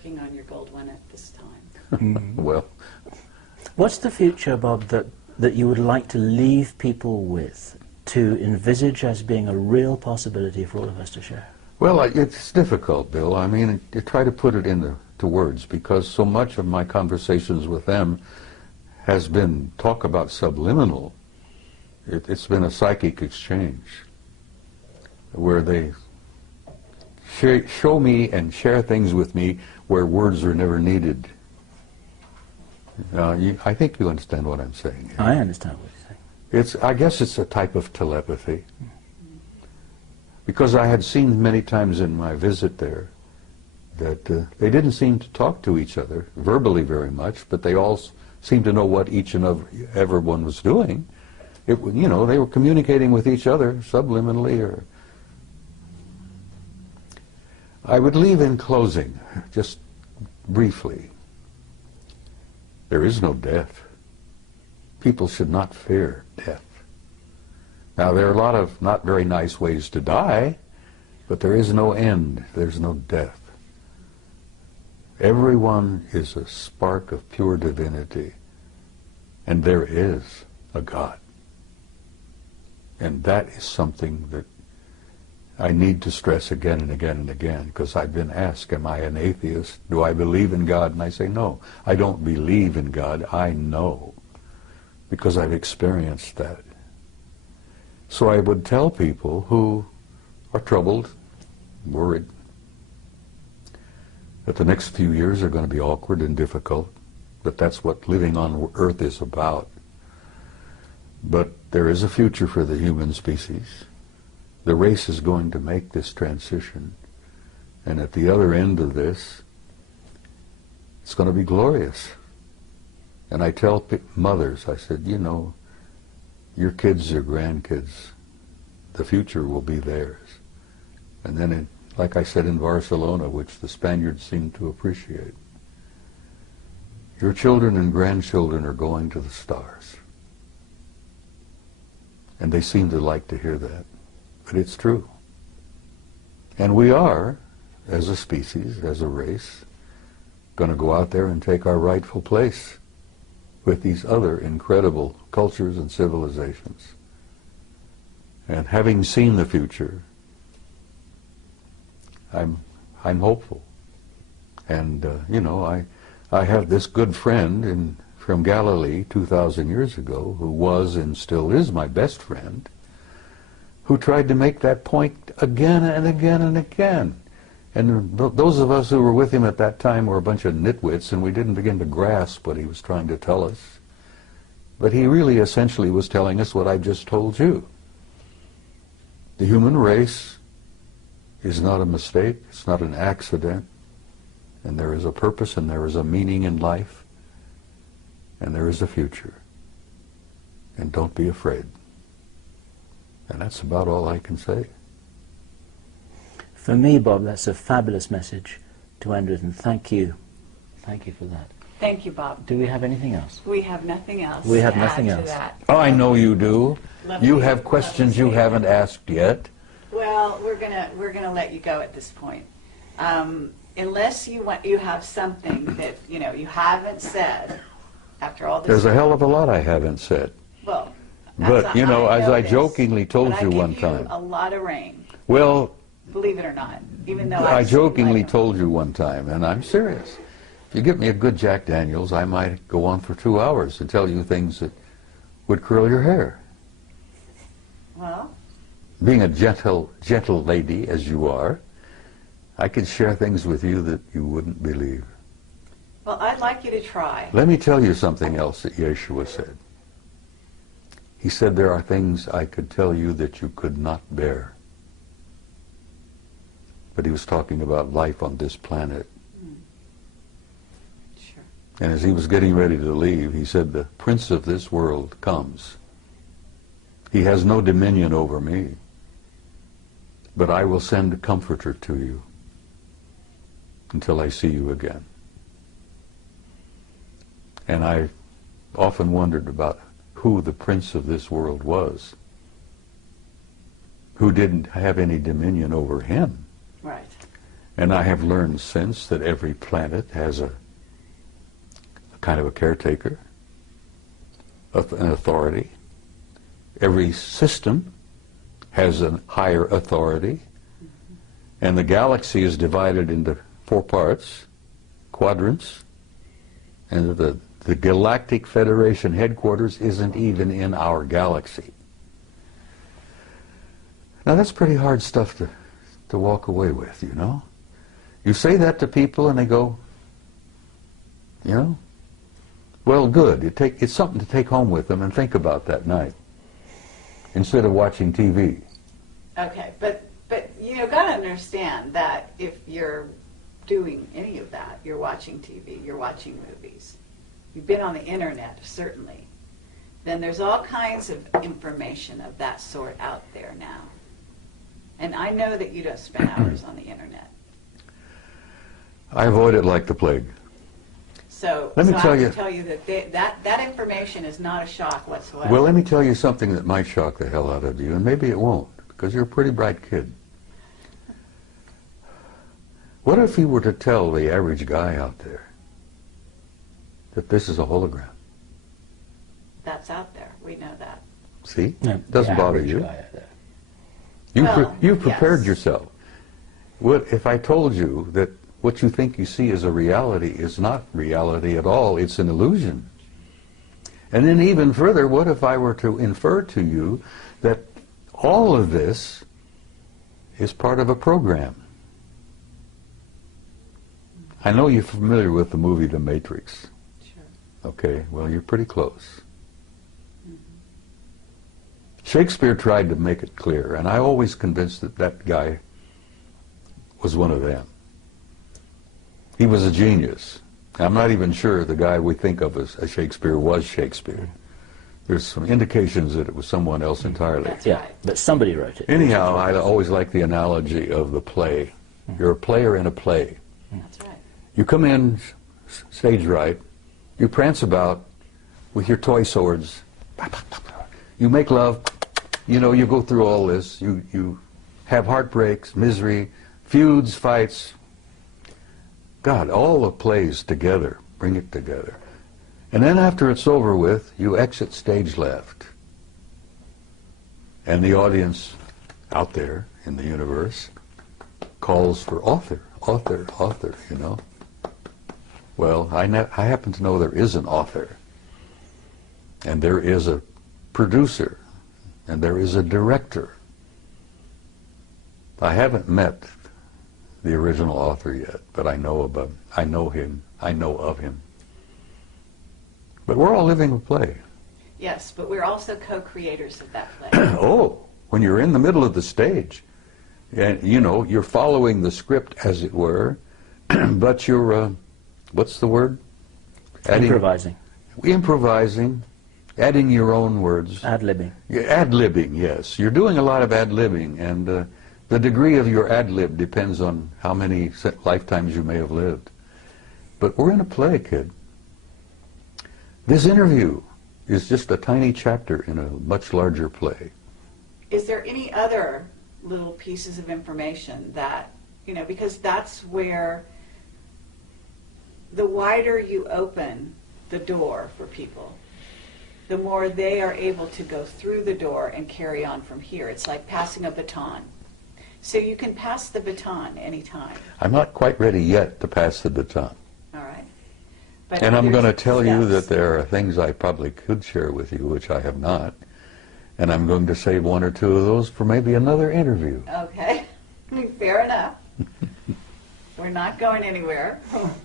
working on your gold one at this time. Well, what's the future, Bob, that you would like to leave people with, to envisage as being a real possibility for all of us to share? Well, it's difficult, Bill. I mean, you try to put it into words, because so much of my conversations with them has been talk about subliminal. It's been a psychic exchange where they show me and share things with me where words are never needed. I think you understand what I'm saying here. I understand what you're saying. I guess it's a type of telepathy. Because I had seen many times in my visit there that they didn't seem to talk to each other verbally very much, but they all seemed to know what each and everyone was doing. They were communicating with each other subliminally. I would leave in closing, just briefly. There is no death. People should not fear death. Now, there are a lot of not very nice ways to die, but there is no end. There's no death. Everyone is a spark of pure divinity, and there is a God. And that is something that I need to stress again and again and again, because I've been asked, am I an atheist? Do I believe in God? And I say, no, I don't believe in God. I know, because I've experienced that. So I would tell people who are troubled, worried, that the next few years are going to be awkward and difficult, but that's what living on Earth is about. But there is a future for the human species. The race is going to make this transition, and at the other end of this, it's going to be glorious. And I tell mothers, I said, you know, your kids, your grandkids, the future will be theirs. And then, like I said in Barcelona, which the Spaniards seem to appreciate, your children and grandchildren are going to the stars. And they seem to like to hear that. But it's true. And we are, as a species, as a race, going to go out there and take our rightful place with these other incredible cultures and civilizations. And having seen the future, I'm hopeful. And, I have this good friend from Galilee 2,000 years ago, who was and still is my best friend, who tried to make that point again and again and again. And those of us who were with him at that time were a bunch of nitwits, and we didn't begin to grasp what he was trying to tell us. But he really essentially was telling us what I just told you. The human race is not a mistake, it's not an accident, and there is a purpose and there is a meaning in life, and there is a future. And don't be afraid. And that's about all I can say. For me, Bob, that's a fabulous message to end with, and thank you. Thank you for that. Thank you, Bob. Do we have anything else? We have nothing else. We have to nothing add else. To that. Oh, I know you do. Love You you. have questions you haven't asked yet. Well, we're gonna let you go at this point, unless you have something that you haven't said after all this. There's a hell of a lot I haven't said. Well, But, as as I this, jokingly told but you one I give you time. a lot of rain, Well, believe it or not, even though I jokingly like told you one time, and I'm serious. If you get me a good Jack Daniels, I might go on for 2 hours and tell you things that would curl your hair. Well, Being a gentle lady as you are, I could share things with you that you wouldn't believe. well, I'd like you to try. Let me tell you something else that Yeshua said. He said, there are things I could tell you that you could not bear. But he was talking about life on this planet. Sure. And as he was getting ready to leave, he said, the prince of this world comes. He has no dominion over me, but I will send a comforter to you until I see you again. And I often wondered about who the prince of this world was, who didn't have any dominion over him. Right. And I have learned since that every planet has a kind of a caretaker, an authority. Every system has a higher authority. And the galaxy is divided into 4 parts, quadrants. And the Galactic Federation headquarters isn't even in our galaxy. Now that's pretty hard stuff to walk away with, you know. You say that to people and they go, you know, well, good. It's something to take home with them and think about that night instead of watching TV. Okay, but you know, got to understand that if you're doing any of that, you're watching TV, you're watching movies, you've been on the internet, certainly, then there's all kinds of information of that sort out there now. And I know that you don't spend hours on the internet. I avoid it like the plague. So Let me I tell have you, to tell you that information is not a shock whatsoever. well, let me tell you something that might shock the hell out of you, and maybe it won't, because you're a pretty bright kid. What if you were to tell the average guy out there that this is a hologram? That's out there. We know that. See? No, It doesn't the bother average you. guy out there. You've prepared yes. yourself. What if I told you that what you think you see as a reality is not reality at all? It's an illusion. And then even further, what if I were to infer to you that all of this is part of a program? I know you're familiar with the movie The Matrix. Sure. Okay, well, you're pretty close. Shakespeare tried to make it clear, and I always convinced that that guy was one of them. He was a genius. I'm not even sure the guy we think of as Shakespeare was Shakespeare. There's some indications that it was someone else entirely. That's Yeah, right. but somebody wrote it. Anyhow, I always like the analogy of the play. You're a player in a play. That's right. You come in stage right, you prance about with your toy swords, you make love, you know, you go through all this, you have heartbreaks, misery, feuds, fights. God, all the plays together, bring it together. And then after it's over with, you exit stage left. And the audience out there in the universe calls for author, author, author, you know. Well, I happen to know there is an author, and there is a producer, and there is a director. I haven't met the original author yet, but I know him, I know of him. But we're all living a play. Yes, but we're also co-creators of that play. Oh, when you're in the middle of the stage, and you know, you're following the script as it were, but you're, what's the word? Improvising. Improvising, adding your own words. Ad-libbing. Ad-libbing, yes. You're doing a lot of ad-libbing, and the degree of your ad-lib depends on how many lifetimes you may have lived. But we're in a play, kid. This interview is just a tiny chapter in a much larger play. Is there any other little pieces of information that, you know, because that's where the wider you open the door for people, the more they are able to go through the door and carry on from here. It's like passing a baton. So you can pass the baton anytime. I'm not quite ready yet to pass the baton. All right. But And I'm going to there's tell you that steps. there are things I probably could share with you, which I have not. And I'm going to save one or two of those for maybe another interview. Okay. Fair enough. We're not going anywhere.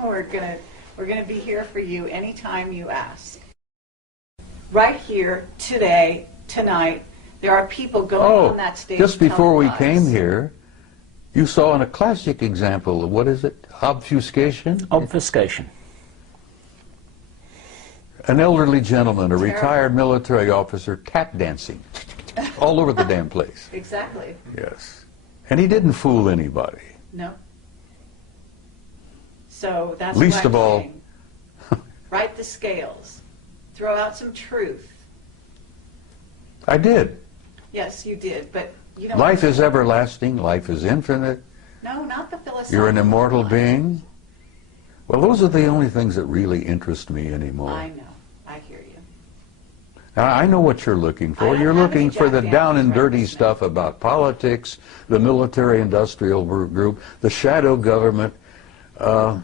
We're gonna be here for you anytime you ask. Right here, today, tonight, there are people going on that stage. Just before we telling came lies. here, you saw in a classic example of, what is it? Obfuscation? Obfuscation. An elderly gentleman, a Terrible. retired military officer, tap dancing all over the damn place. Exactly. Yes. And he didn't fool anybody. No. So that's Least what I'm of all- saying. Right the scales. Throw out some truth. I did. Yes, you did, but you don't. Life is everlasting, life is infinite, No, not the philosophical. You're an immortal one. being? Well, those are the only things that really interest me anymore. I know. I hear you. I know what you're looking I for. don't You're have looking any for the Jack down and Daniels dirty right stuff about politics, the military-industrial group, the shadow government, the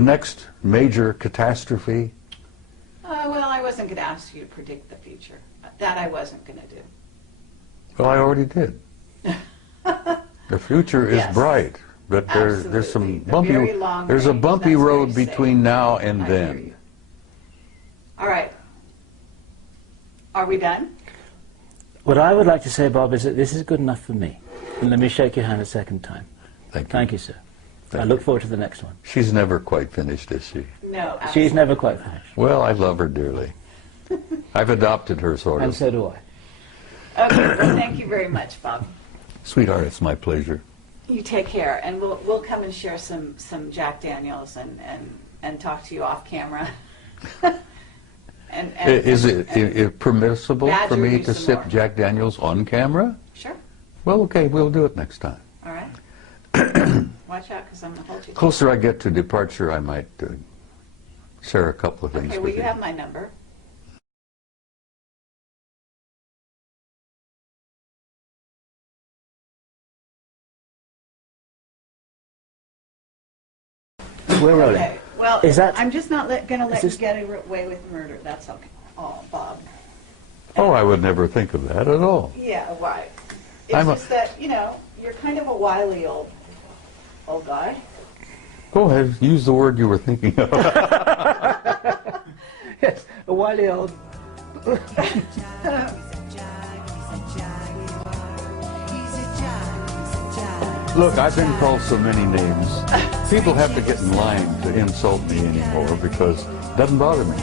next major catastrophe. Well, I wasn't going to ask you to predict the future. That I wasn't going to do. Well, I already did. The future is Yes. bright, but there's some Absolutely. The bumpy. very long There's a range, bumpy that's road very between safe. now and I hear then. you. All right. Are we done? What I would like to say, Bob, is that this is good enough for me. And let me shake your hand a second time. Thank you. Thank you, sir. Thank I look forward to the next one. She's never quite finished, is she? No. Absolutely. She's never quite finished. Well, I love her dearly. I've adopted her, sort And of. so do I. Okay. Well, thank you very much, Bob. Sweetheart, it's my pleasure. You take care, and we'll come and share some Jack Daniels and talk to you off camera. Is it permissible for badger me you to some sip more. Jack Daniels on camera? Sure. Well, okay, we'll do it next time. All right. Watch out, because I'm going to hold you. Closer I get to departure, I might share a couple of things Okay. Well, with you have my number. We're rolling. Okay. Well, Is that- I'm just not going to let you this- get away with murder. That's okay. Oh, Bob. Oh, I would never think of that at all. Yeah, right. It's I'm a- just that, you're kind of a wily old guy. Go ahead, use the word you were thinking of. Yes, a wily old. Look, I've been called so many names. People have to get in line to insult me anymore because it doesn't bother me.